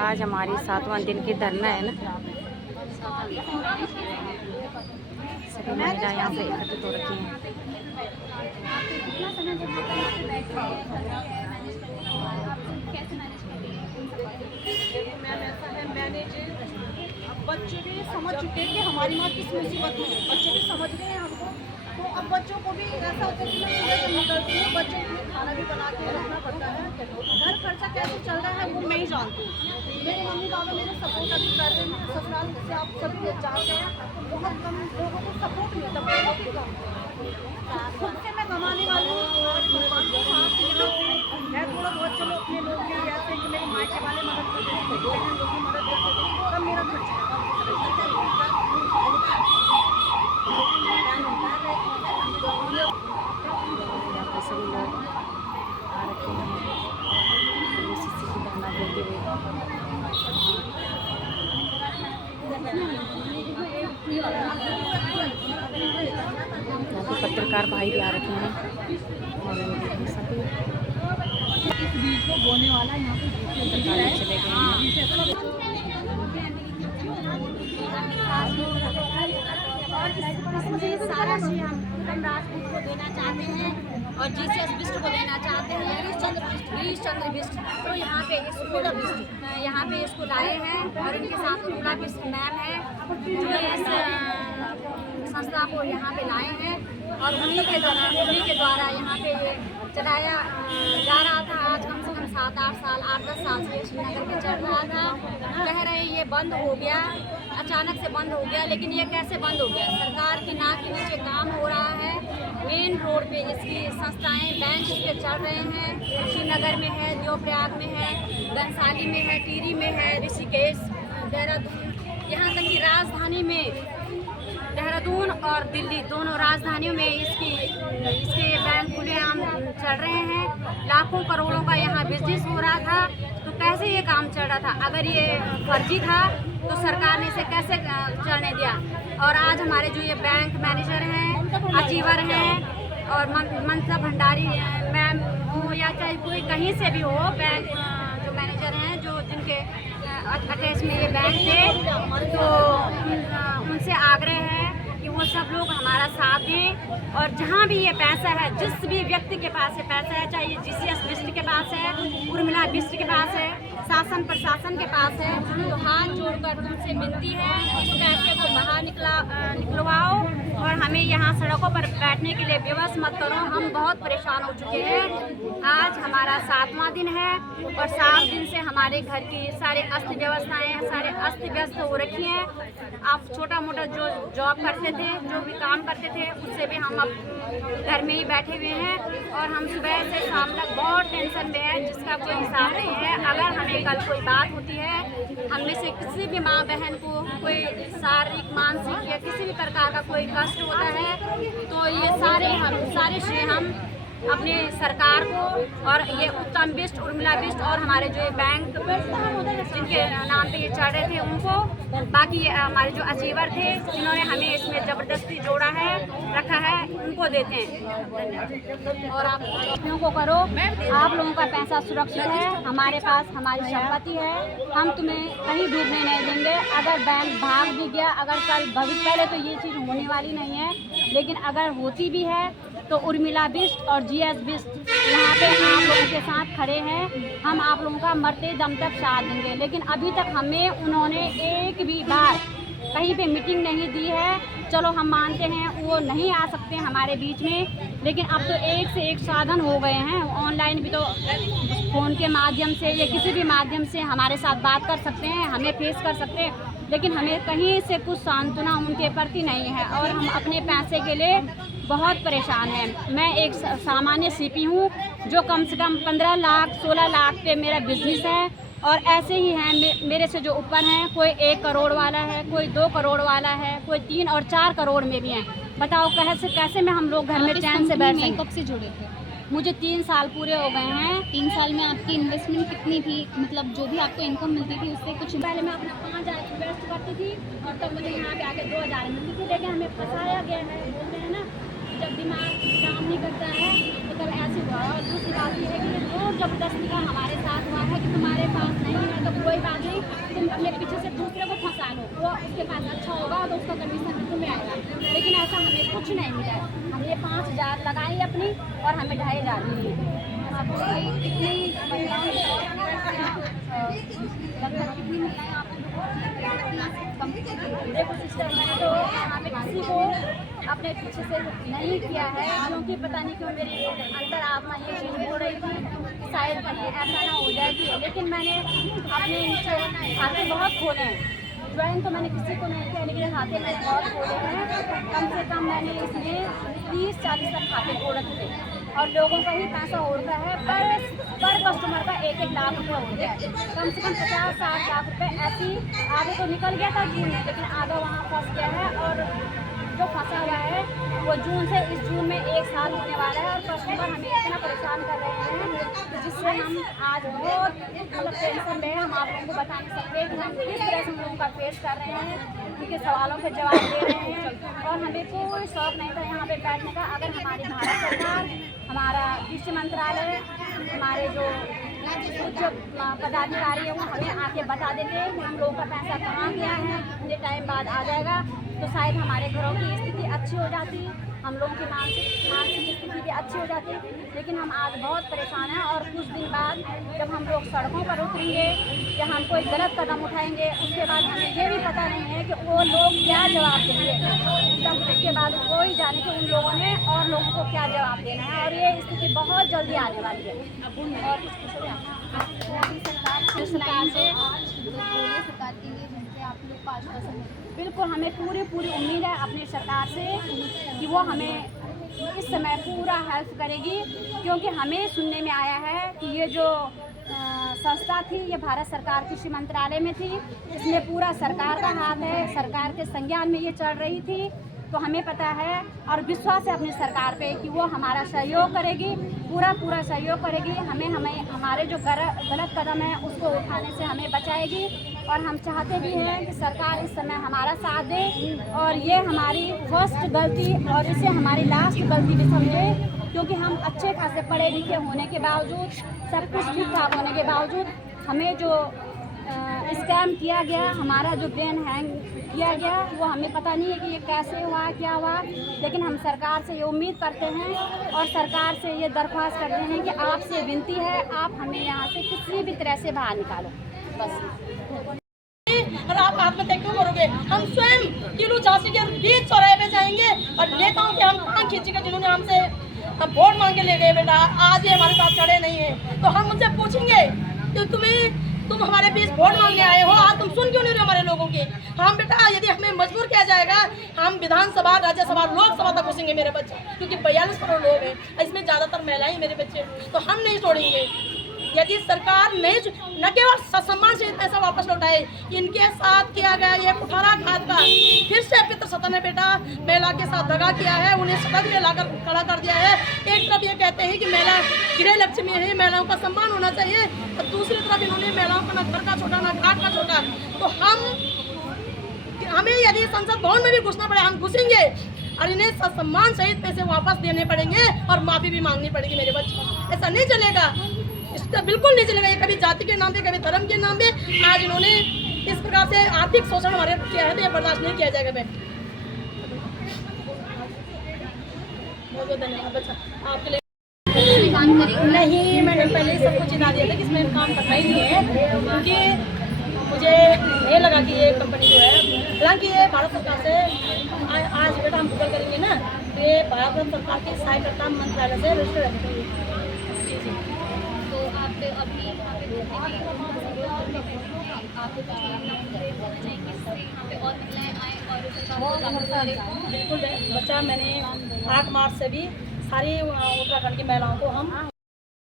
आज हमारी 7वां दिन की धरना है ना। सभी महिलाएं यहाँ पे एकत्रित हो रखी हैं। बच्चे भी समझ चुके हैं कि हमारी माँ किस मुसीबत में है, बच्चे भी समझ गए हैं हमको। तो अब बच्चों को भी ऐसा होता है कि मैं सुबह जब निकलती हूँ बच्चों के लिए खाना भी बना के रखना पड़ता है। घर खर्चा कैसे चल रहा है वो मैं ही जानती हूँ। मेरे मम्मी पापा मेरे सपोर्ट अभी कर रहे हैं। ससुराल से आप सब ये जानते हैं बहुत कम लोगों को सपोर्ट मिलता है, बहुत ही कम। खुद से मैं कमाने वाली हूँ और भगवान के साथ मैं थोड़ा बहुत चलो अपने लोग के ऐसे कि मेरे मायके वाले मदद करते हैं, मेरी बहन लोग भी मदद करते हैं, तब मेरा खर्चा सभी लोग आ रखे हैं UCC की धरना देते हुए। यहाँ पे पत्रकार भाई भी आ रखे हैं और सभी इस बीज को बोने वाला यहाँ पे पत्रकार चले गए हैं। सारा श्री हम उत्तम राजपूत को देना चाहते हैं और GCS बिष्ट को देना चाहते हैं, गिरीश चंद्र बिष्ट। तो यहाँ पे इसको लाए हैं और इनके साथ उर्मिला बिष्ट मैम है जो इस संस्था को यहाँ पे लाए हैं और उन्हीं के द्वारा यहाँ पे ये चलाया जा रहा था। आज कम से कम 7-8 साल 8-10 साल से श्रीनगर में चल रहा था। कह रहे हैं ये बंद हो गया, अचानक से बंद हो गया, लेकिन ये कैसे बंद हो गया? सरकार की नाक के नीचे काम हो रहा है। मेन रोड पे इसकी संस्थाएं बैंक इस पे चल रहे हैं। श्रीनगर में है, देवप्रयाग में है, घनसाली में है, टिहरी में है, ऋषिकेश, देहरादून, यहाँ तक कि राजधानी में देहरादून और दिल्ली दोनों राजधानियों में इसके बैंक खुलेआम चल रहे हैं। लाखों करोड़ों का यहाँ बिजनेस हो रहा था। तो कैसे ये काम चल रहा था? अगर ये फर्जी था तो सरकार ने इसे कैसे चलने दिया? और आज हमारे जो ये बैंक मैनेजर हैं, अचीवर हैं और ममता भंडारी मैम हो या चाहे कोई कहीं से भी हो, बैंक जो मैनेजर हैं जो जिनके अटैच में ये बैंक थे, तो उनसे आग्रह है कि वो सब लोग हमारा साथ दें और जहाँ भी ये पैसा है, जिस भी व्यक्ति के पास ये पैसा है, चाहे ये GCS बिष्ट के पास है, उर्मिला बिष्ट के पास है, शासन प्रशासन के पास है, तो हाथ जोड़कर तुमसे विनती है इस पैसे को बाहर निकलवाओ और हमें यहाँ सड़कों पर बैठने के लिए विवश मत करो। हम बहुत परेशान हो चुके हैं। आज हमारा 7वां दिन है और 7 दिन से हमारे घर की सारे अस्त व्यवस्थाएँ सारे अस्त व्यस्त हो रखी हैं। आप छोटा मोटा जो जॉब करते थे, जो भी काम करते थे, उससे भी हम अब घर में ही बैठे हुए हैं और हम सुबह से शाम तक बहुत टेंशन में है जिसका कोई हिसाब नहीं है। अगर हमें कल कोई बात होती है, हममें से किसी भी माँ बहन को कोई शारीरिक मानसिक या किसी भी प्रकार का कोई कष्ट होता है तो ये सारे श्रेय हम अपने सरकार को और ये उत्तम बिष्ट, उर्मिला बिष्ट और हमारे जो बैंक जिनके नाम पे ये चढ़ रहे थे उनको, बाकी हमारे जो अचीवर थे जिन्होंने हमें इसमें ज़बरदस्ती जोड़ा है, रखा है, उनको देते हैं। और आप लोगों को करो, आप लोगों का पैसा सुरक्षित है, हमारे पास हमारी संपत्ति है, हम तुम्हें कहीं डूबने नहीं देंगे। अगर बैंक भाग भी गया, अगर कल भविष्य, पहले तो ये चीज़ होने वाली नहीं है, लेकिन अगर होती भी है तो उर्मिला बिष्ट और GS बिष्ट यहाँ पे आप लोगों के साथ खड़े हैं। हम आप लोगों का मरते दम तक साथ देंगे। लेकिन अभी तक हमें उन्होंने एक भी बार कहीं पे मीटिंग नहीं दी है। चलो हम मानते हैं वो नहीं आ सकते हमारे बीच में, लेकिन अब तो एक से एक साधन हो गए हैं। ऑनलाइन भी तो फ़ोन के माध्यम से या किसी भी माध्यम से हमारे साथ बात कर सकते हैं, हमें फेस कर सकते हैं, लेकिन हमें कहीं से कुछ सांत्वना उनके प्रति नहीं है और हम अपने पैसे के लिए बहुत परेशान हैं। मैं एक सामान्य CP हूँ जो कम से कम 15 लाख 16 लाख पे मेरा बिजनेस है और ऐसे ही हैं मेरे से जो ऊपर हैं, कोई 1 करोड़ वाला है, कोई 2 करोड़ वाला है, कोई 3 और 4 करोड़ में भी हैं। बताओ कैसे में हम लोग घर में चैन से बैठ सकते? कब से जुड़े थे? मुझे 3 साल पूरे हो गए हैं। 3 साल में आपकी इन्वेस्टमेंट कितनी थी? मतलब जो भी आपको इनकम मिलती थी उससे कुछ? पहले मैं अपना 5,000 इन्वेस्ट करती थी और तब मुझे यहाँ पे आके 2,000 मिलती थी, लेकिन हमें फंसाया गया है। बोलते हैं ना, जब दिमाग काम नहीं करता है तो तब ऐसे हुआ। और दूसरी बात ये है कि जोर जबरदस्ती का हमारे साथ हुआ है कि तुम्हारे पास नहीं है तो कोई बात नहीं, पीछे से दूसरे को फंसा लो, वो उसके पास अच्छा होगा तो उसका कमीशन तुम्हें आएगा, लेकिन ऐसा हमें कुछ नहीं मिला है। हमने 5,000 लगाई अपनी और हमें 2,500 मिली। कितनी महिलाओं लगभग कितनी महिलाएं आपको देखो सिस्टर, मैंने तो यहाँ पे किसी को अपने पीछे से नहीं किया है, क्योंकि पता नहीं क्यों मेरी अंतर आत्मा ये चीज़ हो रही थी कि शायद कहीं ऐसा ना हो जाए कि, लेकिन मैंने अपने नीचे खाते बहुत खोले हैं। ज्वाइन तो मैंने किसी को नहीं किया, लेकिन खाते मैंने बहुत खोले हैं। कम से कम मैंने इसमें 30-40 तक खाते खोल रखे और लोगों का ही पैसा उड़ता है। पर कस्टमर का 1-1 लाख रुपये उड़ता है, कम से कम 50-60 लाख रुपये ऐसी। आगे तो निकल गया था जून में, लेकिन आधा वहाँ फंस गया है और जो फंसा हुआ है वो जून से इस जून में 1 साल होने वाला है। और कस्टमर हमें इतना परेशान कर रहे हैं जिससे हम आज बहुत मतलब टेंशन में हम आप लोगों को बता नहीं सकते कि हम किस तरह से हम लोगों का फेस कर रहे हैं, क्योंकि सवालों के जवाब दे रहे हैं और हमें कोई शौक नहीं था यहाँ पे बैठने का। अगर हमारी भारत सरकार, हमारा कृषि मंत्रालय, हमारे जो कुछ पदाधिकारी है वो हमें आके बता देते कि हम लोगों का पैसा कहाँ गया है, कितने टाइम बाद आ जाएगा, तो शायद हमारे घरों की स्थिति अच्छी हो जाती, हम लोगों की मानसिक स्थिति भी अच्छी हो जाती। लेकिन हम आज बहुत परेशान हैं और कुछ दिन बाद जब हम लोग सड़कों पर उतरेंगे या हम कोई गलत कदम उठाएंगे, उसके बाद हमें ये भी पता नहीं है कि वो लोग क्या जवाब देंगे। तब उसके बाद कोई जाने कि उन लोगों ने और लोगों को क्या जवाब देना है, और ये स्थिति बहुत जल्दी आने वाली है। और सरकार से सरकार के लिए जिनसे आप लोग को आश्वासन है? बिल्कुल, हमें पूरी उम्मीद है अपनी सरकार से कि वो हमें इस समय पूरा हेल्प करेगी, क्योंकि हमें सुनने में आया है कि ये जो संस्था थी ये भारत सरकार कृषि मंत्रालय में थी, इसमें पूरा सरकार का हाथ है, सरकार के संज्ञान में ये चल रही थी। तो हमें पता है और विश्वास है अपनी सरकार पे कि वो हमारा सहयोग करेगी, पूरा सहयोग करेगी। हमें हमारे जो गलत कदम है उसको उठाने से हमें बचाएगी। और हम चाहते भी हैं कि सरकार इस समय हमारा साथ दे और ये हमारी फर्स्ट गलती और इसे हमारी लास्ट गलती भी समझे, क्योंकि हम अच्छे खासे पढ़े लिखे होने के बावजूद, सब कुछ ठीक ठाक होने के बावजूद हमें जो स्कैम किया गया, हमारा जो ब्रेन हैंग किया गया, वो हमें पता नहीं है कि ये कैसे हुआ, क्या हुआ। लेकिन हम सरकार से ये उम्मीद करते हैं और सरकार से ये दरख्वास्त करते हैं कि आपसे विनती है, आप हमें यहाँ से किसी भी तरह से बाहर निकालो बस। और आप आत्महत्या क्यों करोगे? हम स्वयं किलो झांसी के बीच चौराहे पे जाएंगे और नेताओं के हम टांग खींचेंगे, जिन्होंने हमसे वोट मांग के ले गए बेटा, आज ये हमारे साथ खड़े नहीं है, तो हम उनसे पूछेंगे कि तुम हमारे बीच वोट मांगने आए हो, आज तुम सुन क्यों नहीं रहे हमारे लोगों की? हम बेटा यदि हमें मजबूर किया जाएगा, हम विधानसभा, राज्यसभा, लोकसभा तक घुसेंगे मेरे बच्चे, क्योंकि 42 करोड़ लोग हैं, इसमें ज़्यादातर महिलाएं मेरे बच्चे, तो हम नहीं छोड़ेंगे। यदि सरकार नहीं, न केवल सम्मान से पैसा वापस लौटाए, इनके साथ किया गया ये कुठाराघात का फिर से पितृ सदन है बेटा, महिला के साथ दगा किया है, उन्हें सड़क में लाकर खड़ा कर दिया है। एक तरफ ये कहते हैं कि महिला गृह लक्ष्मी है, महिलाओं का सम्मान होना चाहिए, और दूसरी तरफ इन्होंने महिलाओं का न घर का छोटा न घाट का छोटा। तो हमें यदि संसद भवन में भी घुसना पड़े हम घुसेंगे और इन्हें सम्मान सहित पैसे वापस देने पड़ेंगे और माफी भी मांगनी पड़ेगी मेरे बच्चे। ऐसा नहीं चलेगा, इसका बिल्कुल नहीं चलेगा। ये कभी जाति के नाम पे, कभी धर्म के नाम पे आज इन्होंने इस प्रकार से आर्थिक शोषण हमारे किया है, तो ये बर्दाश्त नहीं किया जाएगा। बेटा बहुत धन्यवाद बच्चा आपके लिए। नहीं, मैंने पहले ही सब कुछ बता दिया था कि इसमें काम करना ही नहीं है, क्योंकि मुझे ये लगा कि ये कंपनी जो है, हालांकि ये भारत सरकार से आज बेटा हम गूगल करेंगे ना, तो ये भारत सरकार के सहायता मंत्रालय से रजिस्टर है। तो आप अभी यहाँ पे और महिलाएं आए और बिल्कुल बच्चा, मैंने 8 मार्च से भी सारी उत्तराखंड की महिलाओं को हम